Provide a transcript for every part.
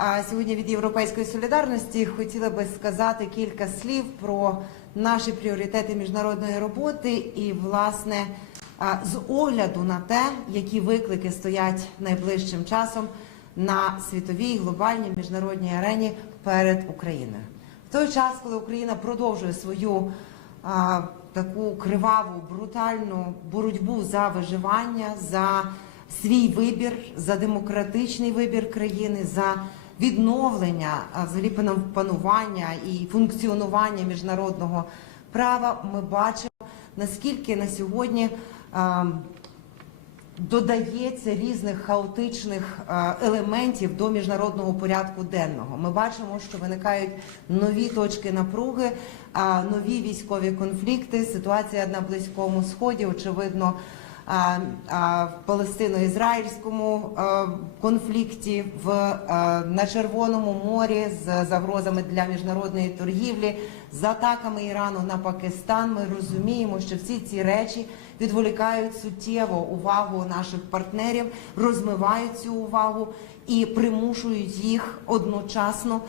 А сьогодні від Європейської солідарності хотіла би сказати кілька слів про наші пріоритети міжнародної роботи і, власне, з огляду на те, які виклики стоять найближчим часом на світовій глобальній міжнародній арені перед Україною. В той час, коли Україна продовжує свою а, таку криваву, брутальну боротьбу за виживання, за свій вибір, за демократичний вибір країни, за відновлення взагалі панування і функціонування міжнародного права, ми бачимо наскільки на сьогодні. додається різних хаотичних елементів до міжнародного порядку денного. Ми бачимо, що виникають нові точки напруги, нові військові конфлікти. Ситуація на близькому сході, очевидно. В палестино-ізраїльському е, конфлікті, в е, на Червоному морі з загрозами для міжнародної торгівлі, з атаками Ірану на Пакистан, ми розуміємо, що всі ці речі відволікають суттєво увагу наших партнерів, розмивають цю увагу і примушують їх одночасно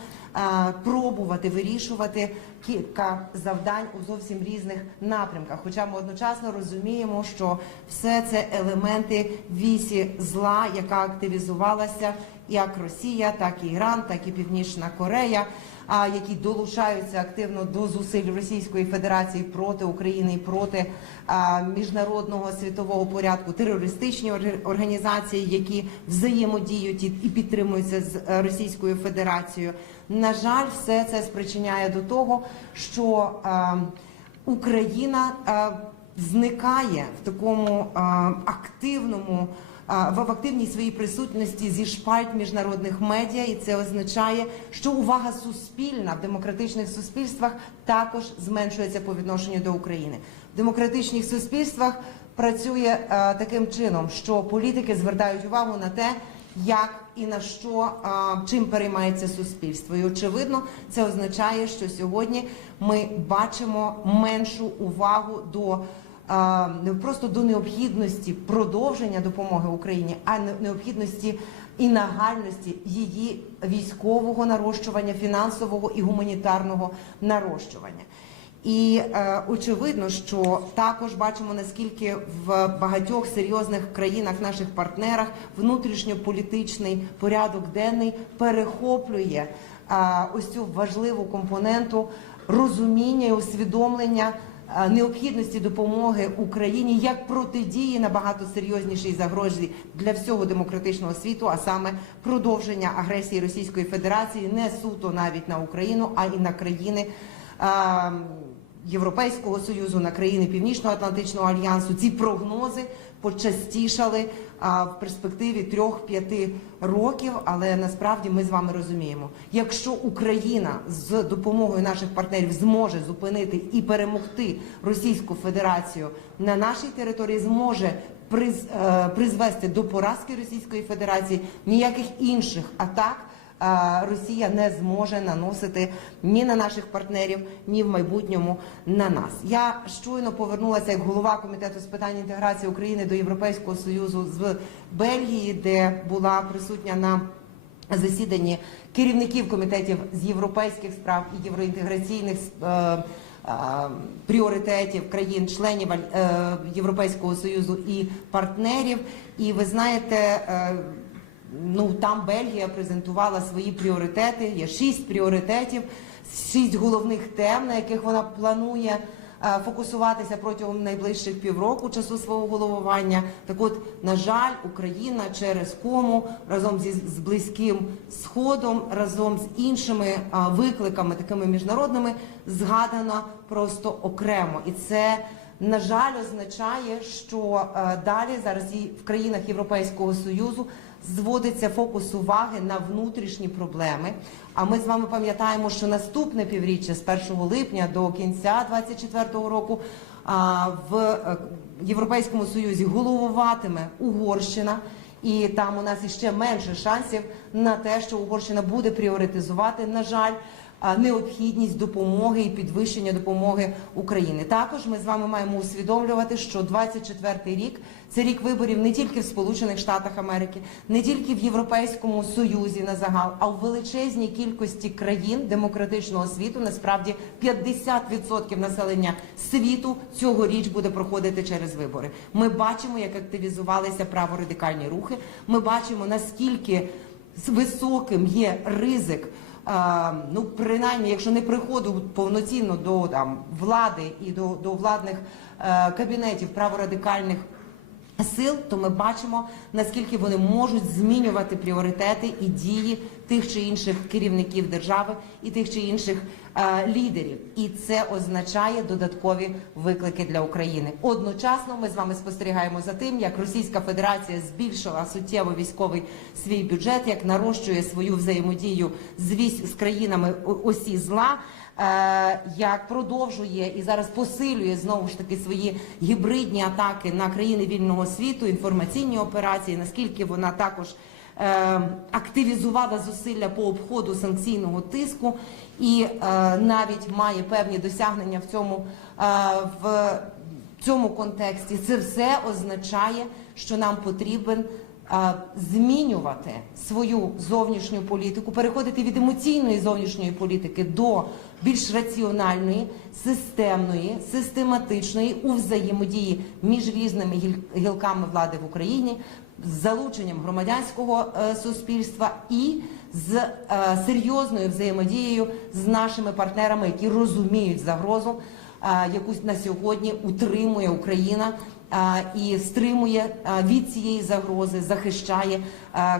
пробувати вирішувати кілька завдань у зовсім різних напрямках. Хоча ми одночасно розуміємо, що все це елементи вісі зла, яка активізувалася як Росія, так і Іран, так і Північна Корея які долучаються активно до зусиль Російської Федерації проти України і проти а, міжнародного світового порядку, терористичні організації, які взаємодіють і підтримуються з е, Російською Федерацією. На жаль, все це спричиняє до того, що а, Україна а, зникає в такому а, активному а, в активній своїй присутності зі шпальт міжнародних медіа, і це означає, що увага суспільна в демократичних суспільствах також зменшується по відношенню до України. В демократичних суспільствах працює а, таким чином, що політики звертають увагу на те, як і на що а, чим переймається суспільство, і очевидно, це означає, що сьогодні ми бачимо меншу увагу до просто до необхідності продовження допомоги Україні, а не- необхідності і нагальності її військового нарощування, фінансового і гуманітарного нарощування. І е, очевидно, що також бачимо наскільки в багатьох серйозних країнах, наших партнерах, внутрішньополітичний порядок денний перехоплює е, ось цю важливу компоненту розуміння і усвідомлення необхідності допомоги Україні як протидії набагато серйознішій загрозі для всього демократичного світу, а саме продовження агресії Російської Федерації не суто навіть на Україну, а і на країни. Європейського союзу на країни Північно-Атлантичного альянсу ці прогнози почастішали в перспективі трьох-п'яти років. Але насправді ми з вами розуміємо, якщо Україна з допомогою наших партнерів зможе зупинити і перемогти Російську Федерацію на нашій території, зможе приз, е, призвести до поразки Російської Федерації ніяких інших атак Росія не зможе наносити ні на наших партнерів, ні в майбутньому на нас. Я щойно повернулася як голова комітету з питань інтеграції України до Європейського союзу з Бельгії, де була присутня на засіданні керівників комітетів з європейських справ і євроінтеграційних е, е, пріоритетів країн-членів е, Європейського союзу і партнерів. І ви знаєте. Ну там Бельгія презентувала свої пріоритети. Є шість пріоритетів, шість головних тем, на яких вона планує е, фокусуватися протягом найближчих півроку часу свого головування. Так от, на жаль, Україна через кому разом зі з близьким сходом, разом з іншими е, викликами, такими міжнародними, згадана просто окремо, і це. На жаль, означає, що е, далі зараз і в країнах Європейського союзу зводиться фокус уваги на внутрішні проблеми. А ми з вами пам'ятаємо, що наступне півріччя з 1 липня до кінця 2024 року в е, Європейському Союзі головуватиме Угорщина. І там у нас іще менше шансів на те, що Угорщина буде пріоритизувати, на жаль, необхідність допомоги і підвищення допомоги Україні. Також ми з вами маємо усвідомлювати, що 24-й рік це рік виборів не тільки в Сполучених Штатах Америки, не тільки в Європейському Союзі на загал, а в величезній кількості країн демократичного світу. Насправді 50% населення світу цьогоріч буде проходити через вибори. Ми бачимо, як активізувалися праворадикальні рухи. Ми бачимо наскільки високим є ризик. Ну, принаймні, якщо не приходу повноцінно до там влади і до, до владних е, кабінетів праворадикальних сил, то ми бачимо наскільки вони можуть змінювати пріоритети і дії тих чи інших керівників держави і тих чи інших е, лідерів. І це означає додаткові виклики для України. Одночасно ми з вами спостерігаємо за тим, як Російська Федерація збільшила суттєво військовий свій бюджет, як нарощує свою взаємодію з з країнами осі зла. Е, як продовжує і зараз посилює знову ж таки свої гібридні атаки на країни вільного світу, інформаційні операції, наскільки вона також активізувала зусилля по обходу санкційного тиску і е, навіть має певні досягнення в цьому е, в цьому контексті. Це все означає, що нам потрібен змінювати свою зовнішню політику, переходити від емоційної зовнішньої політики до більш раціональної, системної, систематичної у взаємодії між різними гілками влади в Україні, з залученням громадянського е, суспільства і з е, серйозною взаємодією з нашими партнерами, які розуміють загрозу, е, яку на сьогодні утримує Україна і стримує від цієї загрози, захищає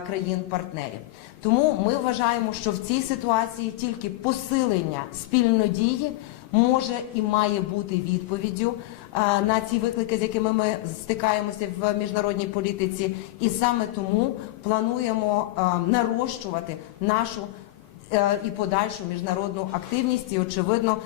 країн-партнерів. Тому ми вважаємо, що в цій ситуації тільки посилення спільної дії може і має бути відповіддю на ці виклики, з якими ми стикаємося в міжнародній політиці, і саме тому плануємо нарощувати нашу е, і подальшу міжнародну активність і очевидно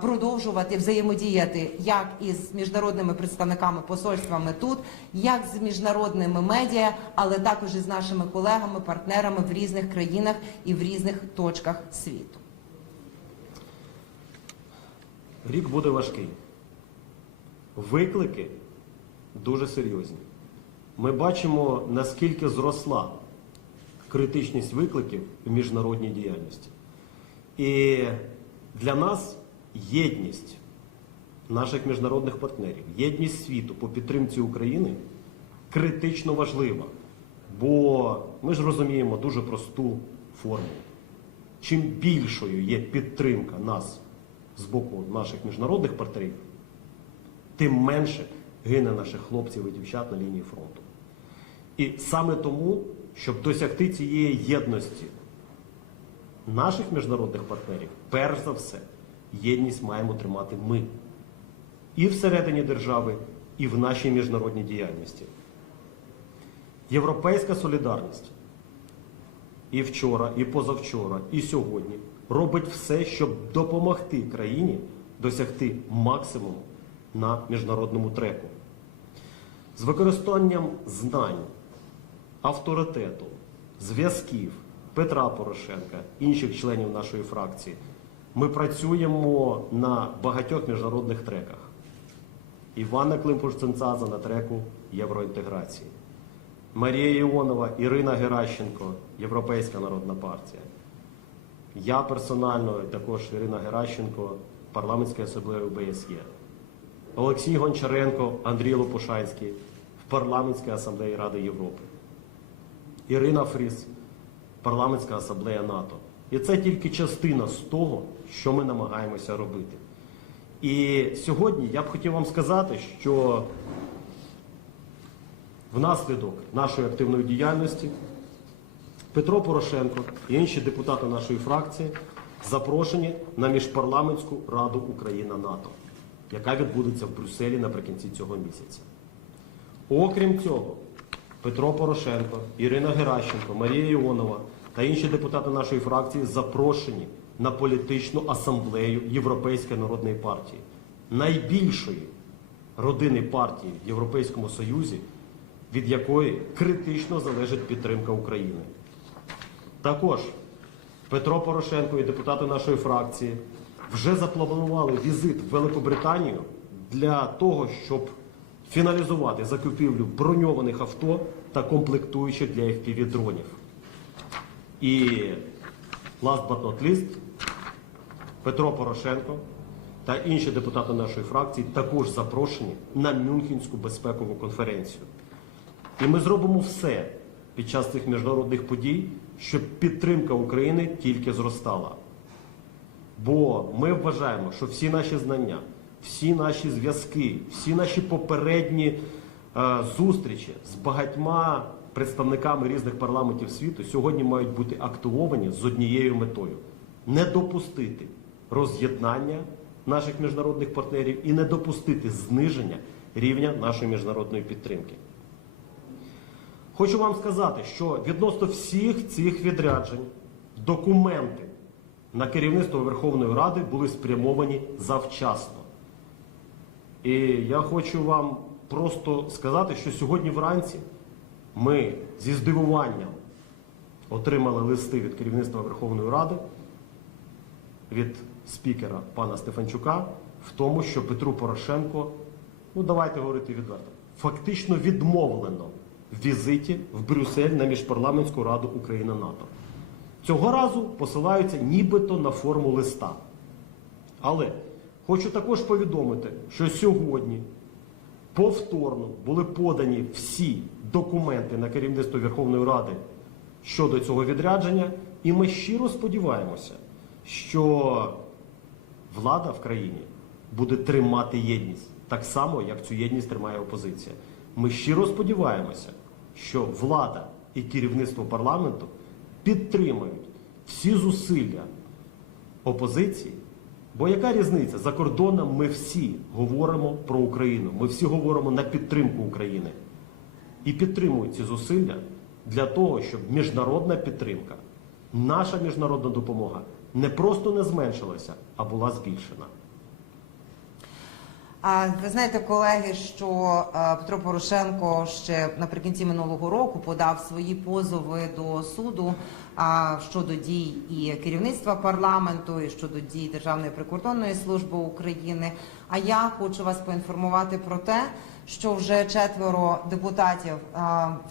продовжувати взаємодіяти як із міжнародними представниками посольствами тут, як з міжнародними медіа, але також із нашими колегами, партнерами в різних країнах і в різних точках світу. Рік буде важкий. Виклики дуже серйозні. Ми бачимо, наскільки зросла критичність викликів в міжнародній діяльності. І для нас єдність наших міжнародних партнерів, єдність світу по підтримці України критично важлива. Бо ми ж розуміємо дуже просту формулу. Чим більшою є підтримка нас з боку наших міжнародних партнерів, тим менше гине наших хлопців і дівчат на лінії фронту. І саме тому, щоб досягти цієї єдності наших міжнародних партнерів, перш за все, єдність маємо тримати ми і всередині держави, і в нашій міжнародній діяльності. Європейська солідарність і вчора, і позавчора, і сьогодні робить все, щоб допомогти країні досягти максимуму на міжнародному треку. З використанням знань, авторитету, зв'язків Петра Порошенка, інших членів нашої фракції, ми працюємо на багатьох міжнародних треках. Івана Климпуш-Цинцаза на треку євроінтеграції. Марія Іонова, Ірина Геращенко, Європейська народна партія. Я персонально, також Ірина Геращенко, парламентської асамблеї ОБСЄ. Олексій Гончаренко, Андрій Лопушанський в парламентській асамблеї Ради Європи. Ірина Фріс, парламентська асамблея НАТО. І це тільки частина з того, що ми намагаємося робити. І сьогодні я б хотів вам сказати, що внаслідок нашої активної діяльності Петро Порошенко і інші депутати нашої фракції запрошені на міжпарламентську раду Україна-НАТО, яка відбудеться в Брюсселі наприкінці цього місяця. Окрім цього, Петро Порошенко, Ірина Геращенко, Марія Іонова та інші депутати нашої фракції запрошені на політичну асамблею Європейської народної партії, найбільшої родини партії в Європейському Союзі, від якої критично залежить підтримка України. Також Петро Порошенко і депутати нашої фракції вже запланували візит в Великобританію для того, щоб фіналізувати закупівлю броньованих авто та комплектуючих для FPV дронів. І last but not least, Петро Порошенко та інші депутати нашої фракції також запрошені на Мюнхенську безпекову конференцію. І ми зробимо все під час цих міжнародних подій, щоб підтримка України тільки зростала. Бо ми вважаємо, що всі наші знання, всі наші зв'язки, всі наші попередні е, зустрічі з багатьма представниками різних парламентів світу сьогодні мають бути активовані з однією метою не допустити роз'єднання наших міжнародних партнерів і не допустити зниження рівня нашої міжнародної підтримки. Хочу вам сказати, що відносно всіх цих відряджень документи на керівництво Верховної Ради були спрямовані завчасно. І я хочу вам просто сказати, що сьогодні вранці ми зі здивуванням отримали листи від керівництва Верховної Ради, від спікера пана Стефанчука, в тому, що Петру Порошенко, ну давайте говорити відверто, фактично відмовлено в візиті в Брюссель на міжпарламентську раду Україна-НАТО. Цього разу посилаються нібито на форму листа. Але хочу також повідомити, що сьогодні повторно були подані всі документи на керівництво Верховної Ради щодо цього відрядження, і ми щиро сподіваємося, що влада в країні буде тримати єдність, так само, як цю єдність тримає опозиція. Ми щиро сподіваємося, що влада і керівництво парламенту підтримають всі зусилля опозиції. Бо яка різниця? За кордоном ми всі говоримо про Україну, ми всі говоримо на підтримку України. І підтримують ці зусилля для того, щоб міжнародна підтримка, наша міжнародна допомога не просто не зменшилася, а була збільшена. А ви знаєте, колеги, що е, Петро Порошенко ще наприкінці минулого року подав свої позови до суду щодо дій і керівництва парламенту, і щодо дій Державної прикордонної служби України. А я хочу вас поінформувати про те, що вже четверо депутатів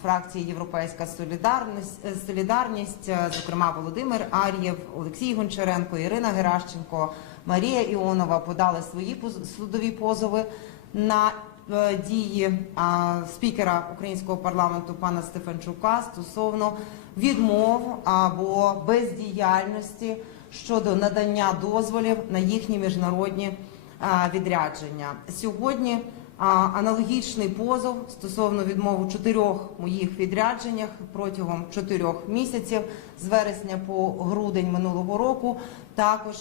фракції Європейська Солідарність, е, Солідарність, е, зокрема Володимир Ар'єв, Олексій Гончаренко, Ірина Геращенко, Марія Іонова подали свої судові позови на е, дії спікера українського парламенту пана Стефанчука стосовно відмов або бездіяльності щодо надання дозволів на їхні міжнародні відрядження. Сьогодні аналогічний позов стосовно відмов у чотирьох моїх відрядженнях протягом чотирьох місяців з вересня по грудень минулого року. Також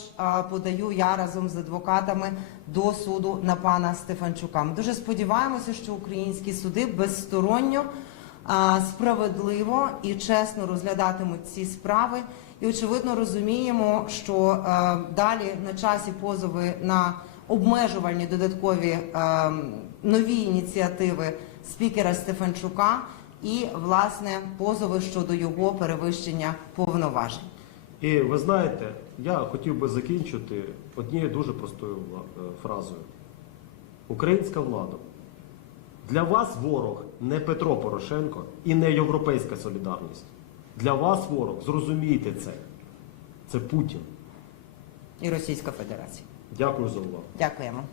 подаю я разом з адвокатами до суду на пана Стефанчука. Ми дуже сподіваємося, що українські суди безсторонньо, справедливо і чесно розглядатимуть ці справи. І очевидно розуміємо, що далі на часі позови на обмежувальні додаткові е, нові ініціативи спікера Стефанчука і власне позови щодо його перевищення повноважень. І ви знаєте, я хотів би закінчити однією дуже простою е, фразою. Українська влада. Для вас ворог не Петро Порошенко і не Європейська солідарність. Для вас ворог, зрозумійте це. Це Путін. І Російська Федерація. Дякую за увагу. Дякуємо.